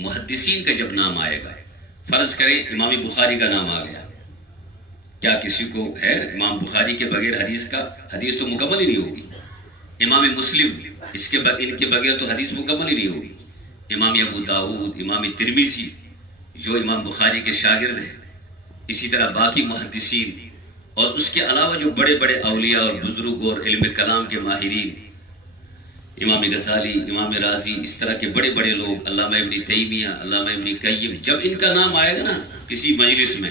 محدثین کا جب نام آئے گا، فرض کریں امام بخاری کا نام آ گیا، کیا کسی کو ہے امام بخاری کے بغیر حدیث تو مکمل ہی نہیں ہوگی. امام مسلم ان کے بغیر تو حدیث مکمل ہی نہیں ہوگی. امام ابو داؤد، امام ترمذی جو امام بخاری کے شاگرد ہیں، اسی طرح باقی محدثین، اور اس کے علاوہ جو بڑے بڑے اولیاء اور بزرگ اور علم کلام کے ماہرین، امام غزالی، امام رازی، اس طرح کے بڑے بڑے لوگ، علامہ ابن تیمیہ، علامہ ابن قیم، جب ان کا نام آئے گا نا کسی مجلس میں،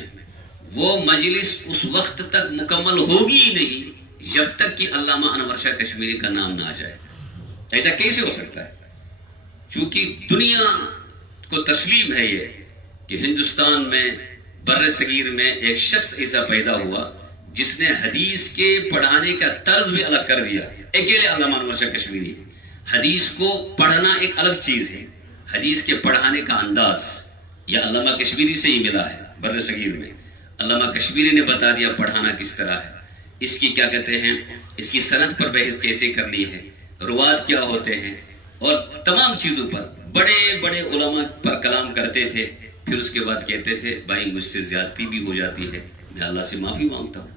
وہ مجلس اس وقت تک مکمل ہوگی ہی نہیں جب تک کہ علامہ انور شاہ کشمیری کا نام نہ آ جائے. ایسا کیسے ہو سکتا ہے؟ چونکہ دنیا کو تسلیم ہے یہ کہ ہندوستان میں، بر صغیر میں ایک شخص ایسا پیدا ہوا جس نے حدیث کے پڑھانے کا طرز بھی الگ کر دیا. اکیلے علامہ انور شاہ کشمیری. حدیث کو پڑھنا ایک الگ چیز ہے، حدیث کے پڑھانے کا انداز یہ علامہ کشمیری سے ہی ملا ہے. بر صغیر میں علامہ کشمیری نے بتا دیا پڑھانا کس طرح ہے، اس کی کیا کہتے ہیں، اس کی سند پر بحث کیسے کرنی ہے، روات کیا ہوتے ہیں، اور تمام چیزوں پر بڑے بڑے علماء پر کلام کرتے تھے. پھر اس کے بعد کہتے تھے بھائی مجھ سے زیادتی بھی ہو جاتی ہے، میں اللہ سے معافی مانگتا ہوں،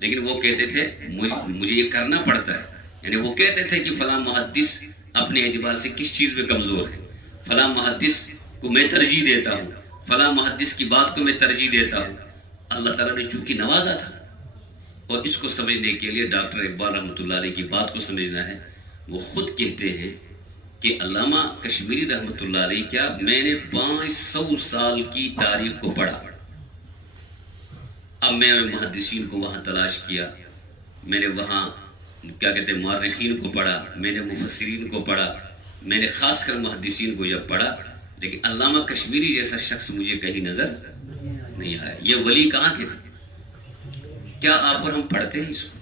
لیکن وہ کہتے تھے مجھے یہ کرنا پڑتا ہے. یعنی وہ کہتے تھے کہ فلاں محدث اپنے اعتبار سے کس چیز میں کمزور ہے، فلاں محدث کو میں ترجیح دیتا ہوں، فلاں محدث کی بات کو میں ترجیح دیتا ہوں. اللہ تعالیٰ نے چونکہ نوازا تھا، اور اس کو سمجھنے کے لیے ڈاکٹر اقبال رحمۃ اللہ علیہ کی بات کو سمجھنا ہے. وہ خود کہتے ہیں کہ علامہ کشمیری رحمۃ اللہ علیہ کیا، میں نے 500 سال کی تاریخ کو پڑھا. اب میں محدثین کو وہاں تلاش کیا، میں نے وہاں کیا کہتے ہیں مورخین کو پڑھا، میں نے مفسرین کو پڑھا، میں نے خاص کر محدثین کو جب پڑھا، لیکن علامہ کشمیری جیسا شخص مجھے کہیں نظر نہیں آیا. یہ ولی کہاں کے تھے؟ کیا آپ اور ہم پڑھتے ہیں اس کو؟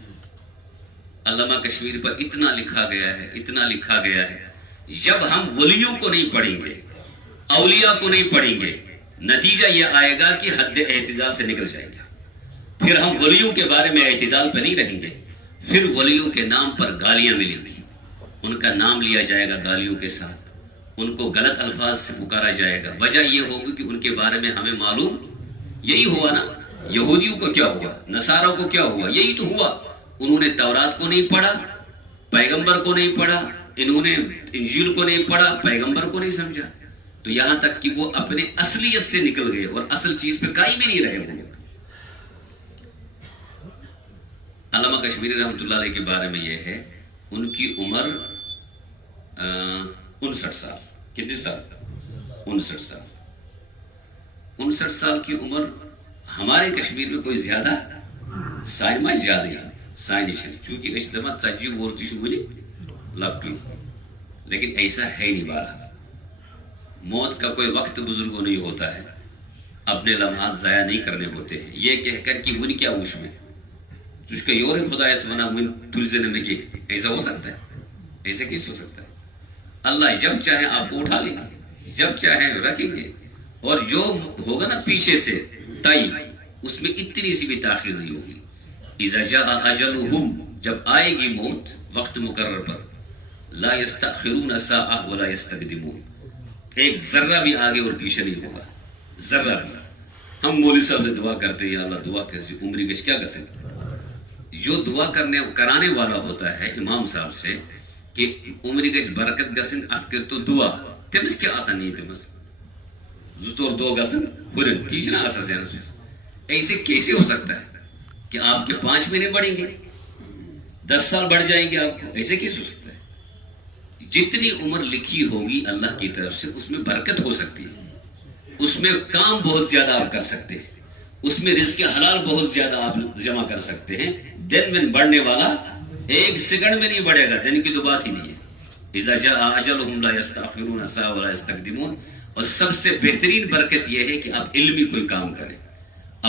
علامہ کشمیری پر اتنا لکھا گیا ہے، اتنا لکھا گیا ہے. جب ہم ولیوں کو نہیں پڑھیں گے، اولیاء کو نہیں پڑھیں گے، نتیجہ یہ آئے گا کہ حد اعتدال سے نکل جائیں گے. پھر ہم ولیوں کے بارے میں اعتدال پہ نہیں رہیں گے، پھر ولیوں کے نام پر گالیاں ملیں گی، ان کا نام لیا جائے گا گالیوں کے ساتھ، ان کو غلط الفاظ سے پکارا جائے گا. وجہ یہ ہوگی کہ ان کے بارے میں ہمیں معلوم یہی ہوا نا. یہودیوں کو کیا ہوا، نصاروں کو کیا ہوا، یہی تو ہوا. انہوں نے تورات کو نہیں پڑھا، پیغمبر کو نہیں پڑھا، انہوں نے انجیل کو نہیں پڑھا، پیغمبر کو نہیں سمجھا، تو یہاں تک کہ وہ اپنے اصلیت سے نکل گئے اور اصل چیز پہ قائم ہی نہیں رہے. وہ علامہ کشمیری رحمۃ اللہ علیہ کے بارے میں یہ ہے، ان کی عمر 59 سال. کتنے سال؟ 59 سال. 59 سال کی عمر ہمارے کشمیر میں کوئی زیادہ سائنما زیادہ ہے سائنشن، چونکہ اجتماع تجیب ورتی شمولی لپٹی، لیکن ایسا ہے نہیں. بارہ موت کا کوئی وقت بزرگوں نہیں ہوتا ہے، اپنے لمحات ضائع نہیں کرنے ہوتے ہیں. یہ کہہ کر کہ من کیا وش میں تجھ کا یور خدا اس منا من تلزنے میں کہ ایسا ہو سکتا ہے؟ ایسا کیسے ہو سکتا ہے؟ اللہ جب چاہے آپ کو اٹھا لیں گے، جب چاہے رکھیں گے، اور جو ہوگا نا پیچھے سے تائی، اس میں اتنی سی بھی تاخیر نہیں ہوگی. اذا جاء اجلهم، جب آئے گی موت وقت مقرر پر، لا يستأخرون ساعة ولا يستقدمون، ایک ذرہ بھی آگے اور پیچھے نہیں ہوگا، ذرہ بھی. ہم مولوی صاحب سے دعا کرتے ہیں یا اللہ دعا کیسی عمری گش کیا کسے، جو دعا کرانے والا ہوتا ہے امام صاحب سے کہ عمری گش برکت گسن افکر تو دعا تمس کیا آسان نہیں، تمس زور دو گسن ہرن تیجنا آسان زینس میں. ایسے کیسے ہو سکتا ہے کہ آپ کے 5 مہینے بڑھیں گے، 10 سال بڑھ جائیں گے آپ کو؟ ایسے کیسے ہو سکتا ہے؟ جتنی عمر لکھی ہوگی اللہ کی طرف سے اس میں برکت ہو سکتی ہے، اس میں کام بہت زیادہ آپ کر سکتے ہیں، اس میں رزق حلال بہت زیادہ آپ جمع کر سکتے ہیں. دن میں بڑھنے والا 1 سیکنڈ میں نہیں بڑھے گا، دن کی تو بات ہی نہیں ہے. اذا جاء اجلهم لا يستأخرون ساعة ولا يستقدمون. اور سب سے بہترین برکت یہ ہے کہ آپ علمی کوئی کام کریں،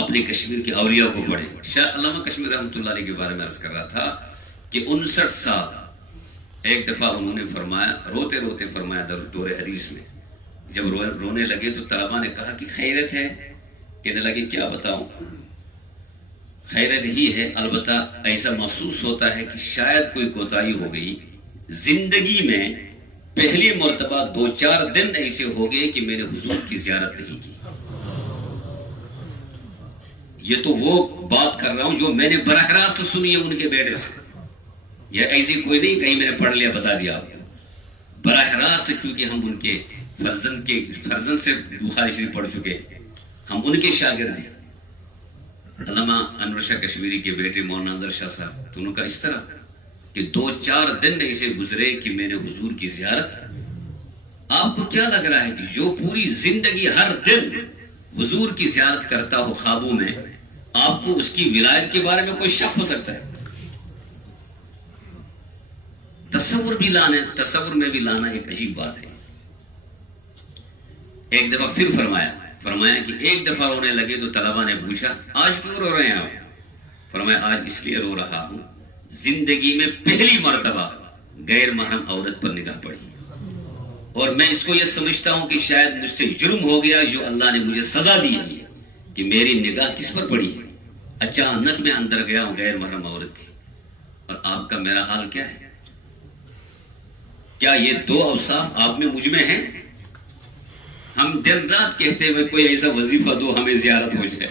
اپنے کشمیر کے اولیاء کو پڑھیں. شاہ علامہ کشمیر رحمۃ اللہ علیہ کے بارے میں عرض کر رہا تھا کہ 59 سال. ایک دفعہ انہوں نے فرمایا، روتے روتے فرمایا دور حدیث میں، جب رونے لگے تو طلباء نے کہا کہ خیرت ہے؟ کہنے لگے کیا بتاؤں، خیرت ہی ہے، البتہ ایسا محسوس ہوتا ہے کہ شاید کوئی کوتاہی ہو گئی زندگی میں، پہلی مرتبہ 2-4 دن ایسے ہو گئے کہ میں نے حضور کی زیارت نہیں کی. یہ تو وہ بات کر رہا ہوں جو میں نے براہ راست سنی ہے ان کے بیٹے سے. یہ ایسی کوئی نہیں کہیں میں نے پڑھ لیا بتا دیا آپ کو. براہ راست چونکہ ہم ان کے فرزند سے بخاری شریف پڑھ چکے، ہم ان کے شاگرد ہیں. علامہ انور شاہ کشمیری کے بیٹے مولانا انظر شاہ صاحب، تو ان کا اس طرح کہ 2-4 دن ایسے گزرے کہ میں نے حضور کی زیارت. آپ کو کیا لگ رہا ہے کہ جو پوری زندگی ہر دن حضور کی زیارت کرتا ہو خوابوں میں، آپ کو اس کی ولایت کے بارے میں کوئی شک ہو سکتا ہے؟ تصور میں بھی لانا ایک عجیب بات ہے. ایک دفعہ پھر فرمایا کہ ایک دفعہ رونے لگے تو طلبہ نے پوچھا آج کیوں رو رہے ہیں آپ؟ فرمایا آج اس لیے رو رہا ہوں، زندگی میں پہلی مرتبہ غیر محرم عورت پر نگاہ پڑی، اور میں اس کو یہ سمجھتا ہوں کہ شاید مجھ سے جرم ہو گیا جو اللہ نے مجھے سزا دی ہے کہ میری نگاہ کس پر پڑی ہے. اچانک میں اندر گیا ہوں، غیر محرم عورت تھی. اور آپ کا میرا حال کیا ہے؟ کیا یہ 2 اوصاف آپ میں مجھ میں ہیں؟ ہم دن رات کہتے ہوئے کوئی ایسا وظیفہ دو ہمیں زیارت ہو جائے،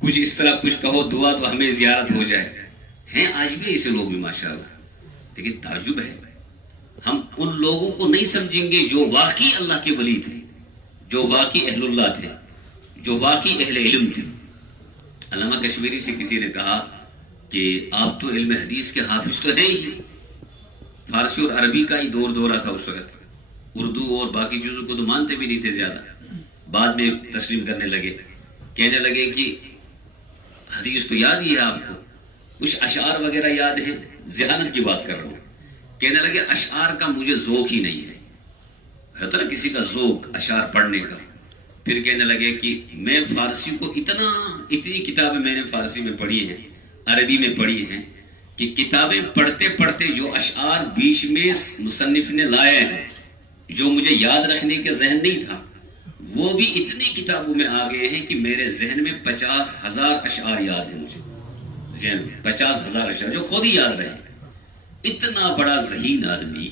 کچھ اس طرح کچھ کہو دعا تو ہمیں زیارت ہو جائے. ہیں آج بھی ایسے لوگ بھی ماشاءاللہ. لیکن تعجب ہے، ہم ان لوگوں کو نہیں سمجھیں گے جو واقعی اللہ کے ولی تھے، جو واقعی اہل اللہ تھے، جو واقعی اہل علم تھے. علامہ کشمیری سے کسی نے کہا کہ آپ تو علم حدیث کے حافظ تو ہیں ہی، فارسی اور عربی کا ہی دورہ تھا اس وقت، اردو اور باقی چیزوں کو تو مانتے بھی نہیں تھے زیادہ. بعد میں تسلیم کرنے لگے، کہنے لگے کہ حدیث تو یاد ہی ہے آپ کو، کچھ اشعار وغیرہ یاد ہیں، ذہانت کی بات کر رہا ہوں. کہنے لگے اشعار کا مجھے ذوق ہی نہیں ہے. ہوتا نا کسی کا ذوق اشعار پڑھنے کا. پھر کہنے لگے کہ میں فارسی کو اتنی کتابیں میں نے فارسی میں پڑھی ہیں، عربی میں پڑھی ہیں، کہ کتابیں پڑھتے پڑھتے جو اشعار بیچ میں مصنف نے لائے ہیں جو مجھے یاد رکھنے کے ذہن نہیں تھا، وہ بھی اتنی کتابوں میں آ گئے ہیں کہ میرے ذہن میں 50,000 اشعار یاد ہیں. مجھے ذہن میں 50,000 اشعار جو خود ہی یاد رہے. اتنا بڑا ذہین آدمی